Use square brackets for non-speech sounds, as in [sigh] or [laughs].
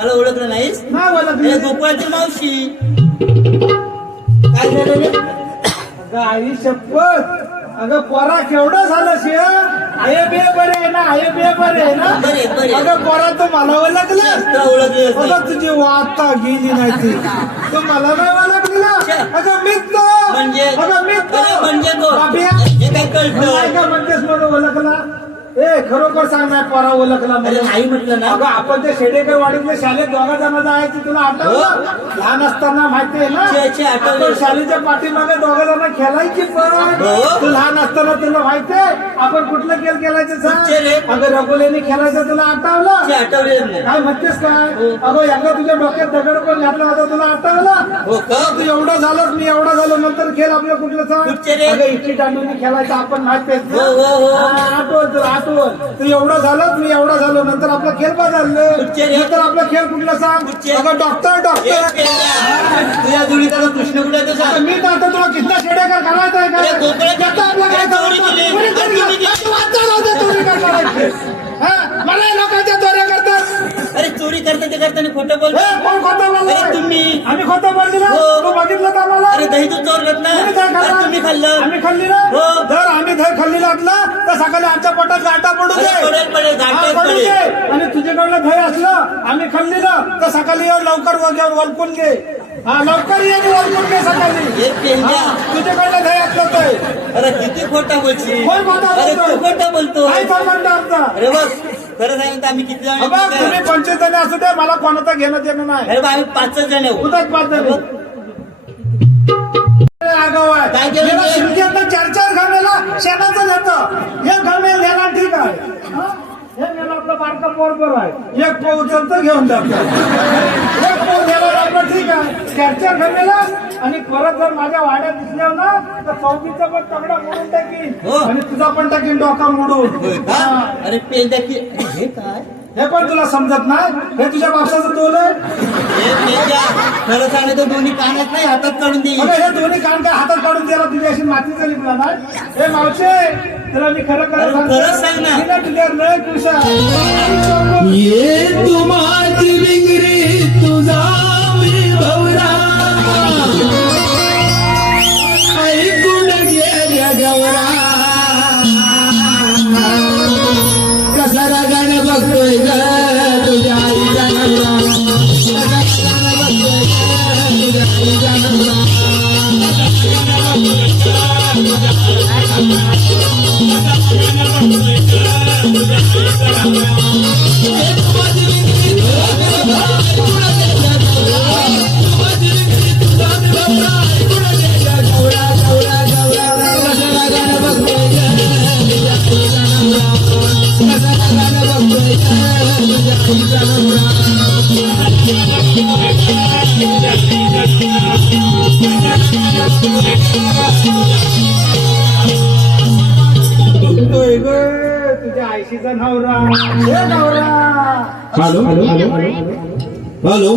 मला ओळखलं नाहीस? गोकुळाची मावशी. काय झालं रे? अगं आई शपथ. अगं पोरा केवढं झालं शे. आय बे बरे आहे ना आय बे बरे आहे ना. बरे, बरे. अगं पोरा तर मला ओळखलं तुला ओळखलं नाही. अगं तुझी वाता गेली नाही ती. तू मला नाही ओळखलं अगं मित्र. म्हणजे? अगं मित्र. अरे म्हणजे तो? बाबिया. हे काय मला कळतं काय म्हणतेस म्हणून ओळखला? ए खरोखर सांग नाही पोरा ओळखला अरे नाही म्हटलं ना. अगं आपण ते शेडेकर वाडीतले शाळेत दोघा जण जायचे तुला आठवलं? लहान असताना माहितीये ना? छे, छे, आठवलं. आपण शाळेच्या पाठीमागे दोघा जण खेळायची पण. हो. तू लहान असताना तुला माहितीये आपण कुठलं खेळ खेळायचं कुठचे रे? सांग अगं रघुलेने खेळायचं तुला आठवलं? नाही काय म्हणतेस काय? अगं एकदा तुझ्या डोक्यात दगड पण घातला होता तुला आठवलं? हो का? तू एवढं झालं मी एवढा झालो नंतर खेळ आपलं कुठलं सांग? कुठचे रे? अगं इटली दांडूनी खेळायचं आपण माहितीये हो, हो, हो. आठवण तुला आठवण तू एवढं झालं मी एवढा झालो नंतर आपला खेळ बदललं कुठचे रे? नंतर आपला खेळ कुठला सांग? अगं डॉक्टर हे डॉक्टर. तुझ्या आता कृष्ण कुठे ते सांग मी तर आता तुला कृष्णा शेडेकर करायचं आहे का आता आपला काय चोरी केली. [laughs] हा? मला हे लोकांच्या चोऱ्या करतात अरे चोरी करता ते करताना खोटं बोल हे, कोण खोटं? अरे तुम्ही. आम्ही खोटं बोललो हो. तू बघितलं का मला अरे दही दूध चोरलं ना तुम्ही काय अरे खाल्लं? तुम्ही खाल्लं आम्ही खाल्ली ना हो. जर खाल्ली लागलं तर सकाळी आमच्या पोटात गाठा पडू दे. हा, पडू. दे. आणि तुझ्याकडलं दही असलं आम्ही खाल्लेलं तर सकाळी येऊन लवकर वगैरे वलकून घे. हा लवकर ये आणि वलकून घे सकाळी. हे पेंड्या. हा, तुझ्याकडलं दही असलं तर. अरे किती खोटा बोलशील. कोण खोटं अरे बोलतोय? तू खोटा बोलतो काय संबंध आमचा अरे बघ खरं सांगितलं आम्ही किती जण तुम्ही? पंचवीस जण असू दे मला कोणाचं घेणं देणं नाही. अरे बा आम्ही पाचच जण आहोत. उदाच पाच जण. आगाव आहे. काय केलं याला ते? शिमग्यातनं चार चार घामेला शेणाचं घेतं एक घामेल याला ठीक आहे हा? हे बारका पोरबर आहे एक पाऊ उचलतं घेऊन जातं एक पाऊ घ्यायला आपलं ठीक आहे चार चार घामेला आणि परत जर माझ्या वाड्यात दिसल्यावर ना तर चौकीचा पण तगडा मोडून टाकीन हो. आणि तुझा पण टाकीन डोका मोडून? हा. अरे की अरे हे काय हे पण तुला समजत नाही? हे तुझ्या बापसाचं तोल आहे? हे पेंड्या खरं सांगितलं दोन्ही कानात नाही हातात काढून देईल. हे दोन्ही कान काय हातात काढून द्यायला तुझी अशी मातीचा लिपला ना हे मावशे तुला मी खरं खरं सांगतो. खरंच सांग ना. तिला लय खुश आहे. ये तुम्हारी बिंगरी कसा रागाने बघतोय ग तुझ्या आईचा नवरा कसा रागाने बघतोय तुझ्या आईचा तुझ्या आयशीचा नवरा हे नवरा हॅलो हॅलो हॅलो हॅलो